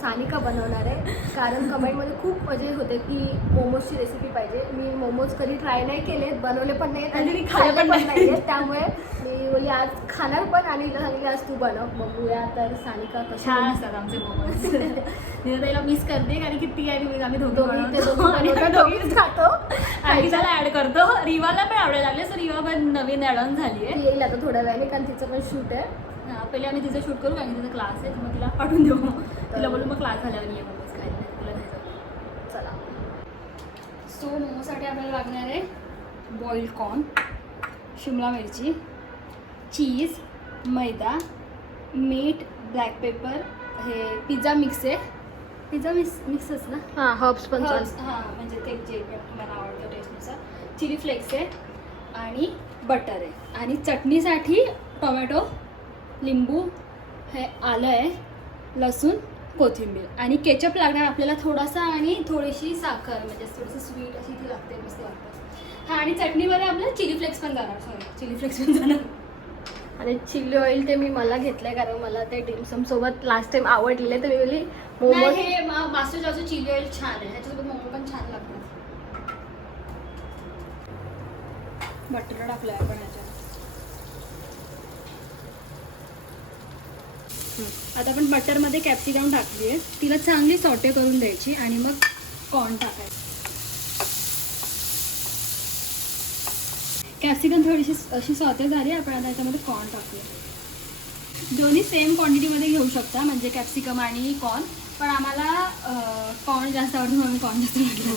सानिका बनवणार आहे. कारण कमेंटमध्ये खूप मजे होते की मोमोजची रेसिपी पाहिजे. मी मोमोज कधी ट्राय नाही केले, बनवले पण नाही आणि मी खाल्ले पण नाही आहे. त्यामुळे मी बोलली आज खाणार पण आणि हिला सांगितलं आज तू बनव. बघूया तर सानिका कशी छान असतात आमचे मोमोज. मी त्याला मिस करते कारण की ती आणि आम्ही दोघीच खातो आणि त्याला ॲड करतो. रिवाला पण आवडायला लागले, सो रिवा पण नवीन ॲड ऑन झाली आहे. ती येईल आता थोड्या वेळाने कारण तिचं पण शूट आहे. पहिले आम्ही तिचं शूट करू कारण तिचा क्लास आहे, मग तिला पाठवून देऊ. तिला बोलू मग क्लास झाल्यावर ये मोमोज खायला, तुला नाही जाऊ. चला सो मोमोसाठी आपल्याला लागणार आहे बॉइल्ड कॉर्न, शिमला मिरची, चीज, मैदा, मीठ, ब्लॅक पेपर, हे पिझ्झा मिक्स आहे. पिझ्झा मिक्सच ना? हां हर्ब्स पण हां म्हणजे ते जे तुम्हाला आवडतं टेस्टनुसार. चिली फ्लेक्स आहे आणि बटर आहे. आणि चटणीसाठी टोमॅटो, लिंबू, हे आलं आहे, लसूण, कोथिंबीर आणि केचप लागणार आपल्याला थोडासा आणि थोडीशी साखर, म्हणजे थोडंसं स्वीट अशी ती लागते, मस्त लागतं. हां आणि चटणीमध्ये आपल्याला चिली फ्लेक्स पण जाणार, चिली फ्लेक्स पण जाणार. आणि चिल्ली ऑइल ते मी मला घेतलंय कारण मला ते डिमसम सोबत लास्ट टाइम आवडलेले, तर मी बोलली मोमोज हे मास्टर जॉसचं चिली ऑइल छान आहे, ह्याच्यासोबत मोमो पण छान लागतात. बटर टाकलं आहे आपण ह्याच्यात. आता आपण बटरमध्ये कॅप्सिकम टाकली आहे, तिला चांगली सॉटे करून द्यायची आणि मग कॉर्न टाकायचं. कॅप्सिकम थोडीशी अशी सॉटे झाली, आपण आता याच्यामध्ये कॉर्न टाकूया. दोन्ही सेम क्वांटिटीमध्ये घेऊ शकता, म्हणजे कॅप्सिकम आणि कॉर्न, पण आम्हाला कॉर्न जास्त आवडतो म्हणून कॉर्न जास्त वाटलं.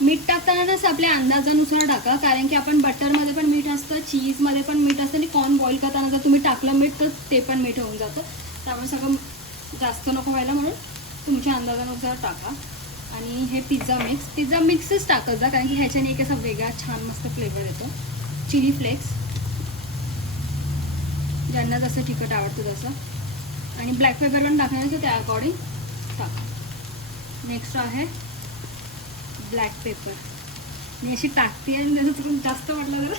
मीठ टाकतानाच आपल्या अंदाजानुसार टाका, कारण की आपण बटरमध्ये पण मीठ असतं, चीजमध्ये पण मीठ असतं आणि कॉर्न बॉईल करताना जर तुम्ही टाकलं मीठ तर ते पण मीठ होऊन जातं. त्यामुळे सगळं जास्त नको व्हायला म्हणून तुमच्या अंदाजानुसार टाका. आणि हे पिझ्झा मिक्सच टाकत जा, कारण की ह्याच्याने एक असा वेगळा छान मस्त फ्लेवर येतो. चिली फ्लेक्स ज्यांना जसं तिखट आवडतं तसं, आणि ब्लॅक पेपर पण टाकण्याचं त्या अकॉर्डिंग टाका. नेक्स्ट आहे ब्लॅक पेपर. मी अशी टाकते आणि त्याचं चुकून जास्त वाटलं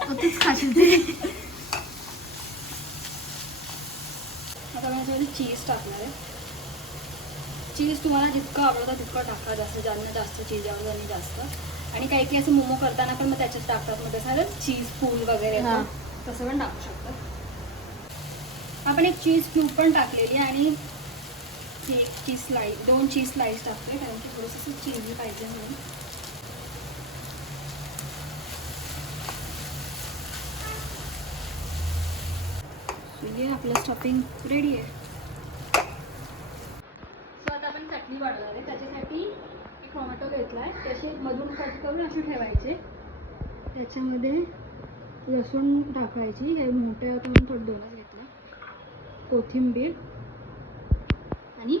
तर तीच खाशील ते. आता मी याच्यामध्ये चीज टाकणार आहे. चीज तुम्हाला जितकं आवडतं तितकं टाका, ज्यांना जास्त चीज आवडतं आणि जास्त. आणि काही काही असं मोमो करताना पण मग त्याच्यात टाकतात, मग त्याचं चीज फूल वगैरे तसं पण टाकू शकतात. आपण एक चीज क्यूब पण टाकलेली आणि दोन चीज स्लाइस टाकतोय, कारण की थोडंसं चीजी पाहिजे म्हणून. ये आपलं स्टफिंग रेडी आहे. सो आता आपण चटणी वाढवणार आहे. त्याच्यासाठी एक टोमॅटो घेतला आहे, त्याचे मधून कट करून असे ठेवायचे. त्याच्यामध्ये लसूण टाकायची, हे मोठ्या म्हणून थोडं दोनच घेतलं, कोथिंबीर आणि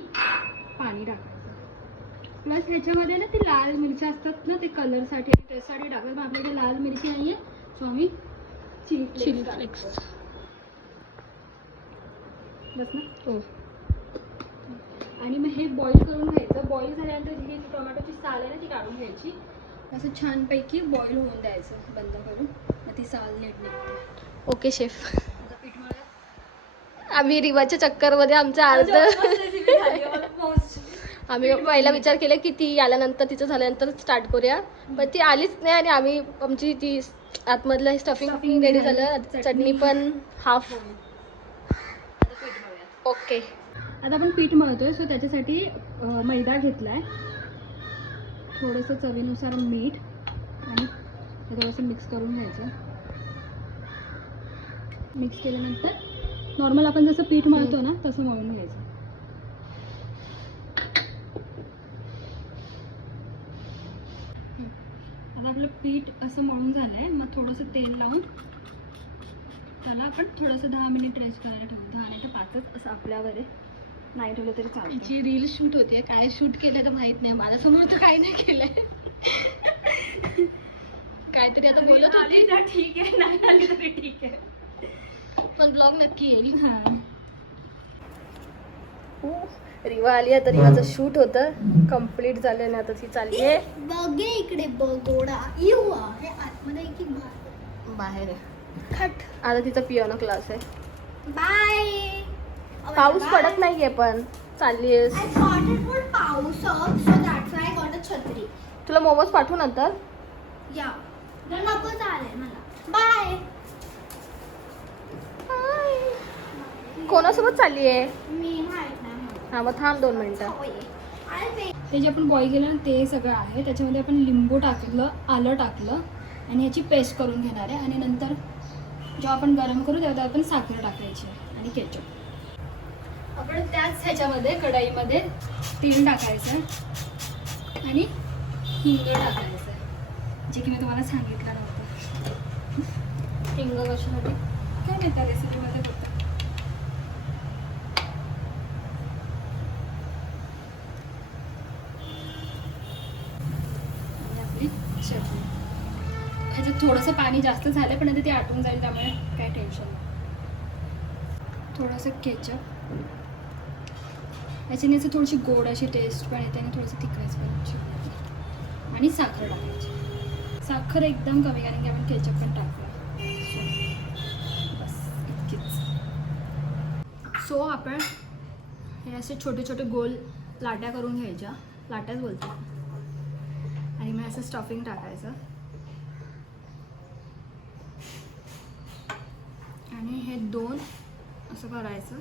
पाणी टाकायचं. प्लस ह्याच्यामध्ये ना ते लाल मिरच्या असतात ना, ते कलरसाठी टेस्टसाठी टाकतात, पण आपल्याकडे लाल मिरची नाही आहे, सो आम्ही चिली फ्लेक्स बस ना. हो. आणि मग हे बॉईल करून घ्यायचं. बॉईल झाल्यानंतर जी टोमॅटोची साल आहे ना ती काढून घ्यायची, असं छानपैकी बॉईल होऊन द्यायचं बंद करून, मग ती साल नीट निघते. Okay chef. आता पीठ मळा. आम्ही रिवाच्या चक्करमध्ये आमचा अर्ध आम्ही पहिला विचार केला की ती आल्यानंतर तिचं झाल्यानंतर स्टार्ट करूया, पण ती आलीच नाही आणि आम्ही आमची ती आतमधलं स्टफिंग रेडी झालं, चटणी पण हाफ. ओके. आता आपण पीठ मळतोय, सो त्याच्यासाठी मैदा घेतला आहे, थोडंसं चवीनुसार मीठ आणि थोडंसं मिक्स करून घ्यायचं. मिक्स केल्यानंतर नॉर्मल आपण जसं पीठ मळतो ना तसं मळून घ्यायचं. आता आपलं पीठ असं मळून झालं आहे, मग थोडंसं तेल लावून त्याला आपण थोडंसं 10 मिनिट रेस्ट करायला ठेवू. 10 नाही तर 5च असं आपल्यावर आहे, नाही ठेवलं तरी चालतं. जी रील शूट होते, काय शूट केलं तर माहित नाही, माझ्यासमोर तर काही नाही केलंय. काहीतरी आता बोलत होती. ठीक आहे, नाही आली तरी ठीक आहे, पण ब्लॉग नक्की येईल. हां. रिवा आली आहे तर रिवाचं शूट होतं कम्प्लीट झालं आणि आता ती चालली आहे बघे इकडे बघोडा येऊ आहे आतमध्ये की बाहेर आहे. खट. आता तिचा पियानो क्लास आहे. बाय. पाऊस पडत नाहीये पण चालली आहेस. I thought it would पाऊस so that's why I got a छत्री. तुला मोमोज पाठवू नंतर. या नको चालेल मला. बाय. कोणासोबत चालली आहे? मी माहित नाही. हा मग थांब 2 मिनिटं. हे जे आपण बॉईल केलं ना ते सगळं आहे. त्याच्यामध्ये आपण लिंबू टाकलं, आलं टाकलं आणि ह्याची पेस्ट करून घेणार आहे. आणि नंतर जेव्हा आपण गरम करू तेव्हा आपण साखर टाकायची आणि केचप. आपण त्याच ह्याच्यामध्ये कढईमध्ये तेल टाकायचं आणि हिंग टाकायचं, जे की मी तुम्हाला सांगितलं नव्हतं. हिंग कशासाठी? काय नाही त्या रेसिपीमध्ये होतं. आणि आपली चटणी. ह्याच्यात थोडंसं पाणी जास्त झालं पण आता ते आटून जाईल, त्यामुळे काय टेन्शन नाही. थोडंसं केचप. याच्याने असं थोडीशी गोड अशी टेस्ट पण येते आणि थोडंसं तिखट पण येते. आणि साखर टाकायची. साखर एकदम कमी, कारण की आपण केचप पण टाकलं. बस इतकीच. सो आपण हे असे छोटे छोटे गोल लाट्या करून घ्यायच्या. लाट्याच बोलतो. आणि मग असं स्टफिंग टाकायचं आणि हे 2 असं करायचं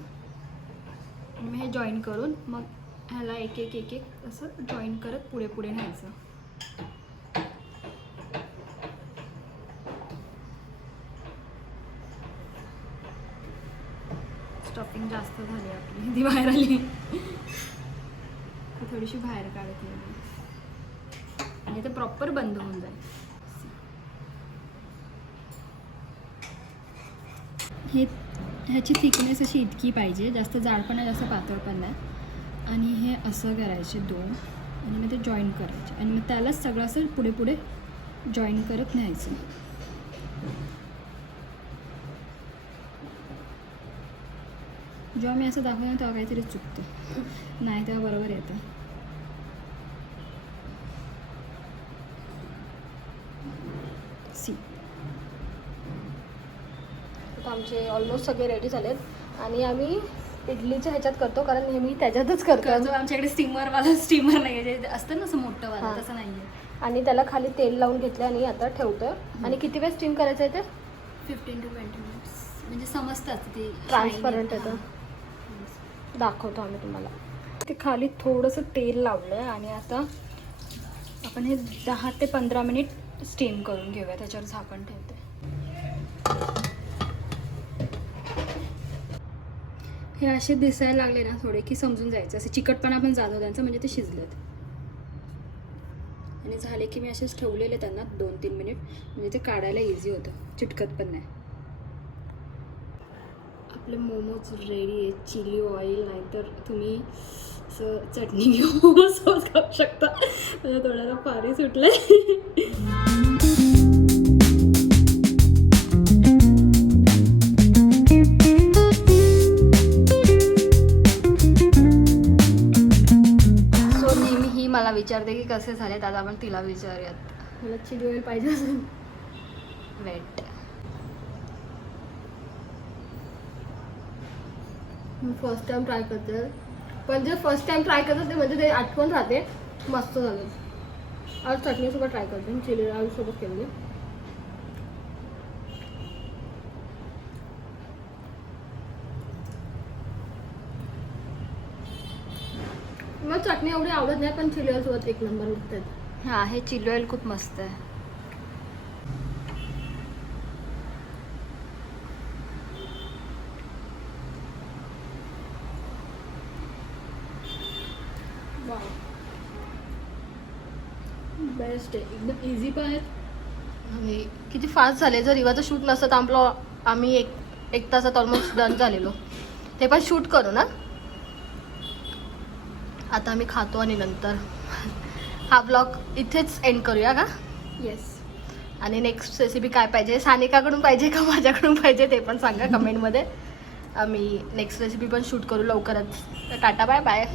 आणि मग हे जॉईन करून मग ह्याला एक एक एक एक असं जॉईन करत पुढे पुढे न्यायचं. स्टफिंग जास्त झाली आपली, ती बाहेर आली. थोडीशी बाहेर काढते आणि ते प्रॉपर बंद होऊन जाईल. ह्याची थिकनेस अशी इतकी पाहिजे, जास्त जाड पण नाही जास्त पातळ पण नाही. आणि हे असं करायचे 2 आणि मग ते जॉईन करायचे आणि मग त्यालाच सगळं असं पुढे पुढे जॉईन करत न्यायचं. जेव्हा मी असं दाखवलं तेव्हा काहीतरी चुकतं, नाही तेव्हा बरोबर येतं. सी आमचे ऑलमोस्ट सगळे रेडी झालेत आणि आम्ही इडलीच्या ह्याच्यात करतो, कारण नेहमी त्याच्यातच करतो. जो आमच्याकडे स्टीमर नाही आहे, जे असतं ना असं मोठं वाला, तसं नाही आहे. आणि त्याला खाली तेल लावून घेतलं आणि आता ठेवतोय. आणि किती वेळ स्टीम करायचं आहे ते? 15 to 20 मिनिट्स. म्हणजे समजतात ते ट्रान्सपरंट येतं. दाखवतो आम्ही तुम्हाला. ते खाली थोडंसं तेल लावलं आहे आणि आता आपण हे 10 ते 15 मिनिट स्टीम करून घेऊया. त्याच्यावर झाकण ठेवते. हे असे दिसायला लागले ना थोडे की समजून जायचं, असं चिकटपणा पण जातो त्यांचं, म्हणजे ते शिजलेत. आणि झाले की मी असेच ठेवलेले त्यांना 2-3 मिनिट, म्हणजे ते काढायला इझी होतं, चिटकत पण नाही. आपले मोमोज रेडी आहे. चिली ऑइल नाहीतर तुम्ही असं चटणी घेऊन मोमोज खाऊ शकता. माझ्या तोंडाला पाणी सुटलं. मला विचारते की कसे झालेत, आता आपण तिला विचारूयात. मला चिली ऑइल पाहिजे असेल. वेट. मी फर्स्ट टाइम ट्राय करते, पण जे फर्स्ट टाइम ट्राय करते म्हणजे ते आठवण राहते. मस्त झालं. आज चटणीसोबत ट्राय करते, चिली ऑइल सोबत केली. मला चटणी एवढी आवडत नाही, पण चिली ऑइल सोबत 1 नंबर उठतात. हां, हे चिली ऑइल खूप मस्त आहे. बेस्ट आहे, एकदम इझी पण आहे. आणि किती फास्ट झाले. जर रिवाचं शूट नसतं तर आपलं आम्ही एक तासात ऑलमोस्ट डन झालेलो. ते पण शूट करू ना. आता आम्ही खातो आणि नंतर हा ब्लॉग इथेच एंड करूया का? येस. आणि नेक्स्ट रेसिपी काय पाहिजे, सानिकाकडून पाहिजे का माझ्याकडून पाहिजे ते पण सांगा कमेंटमध्ये. आम्ही नेक्स्ट रेसिपी पण शूट करू लवकरच. Tata, bye bye.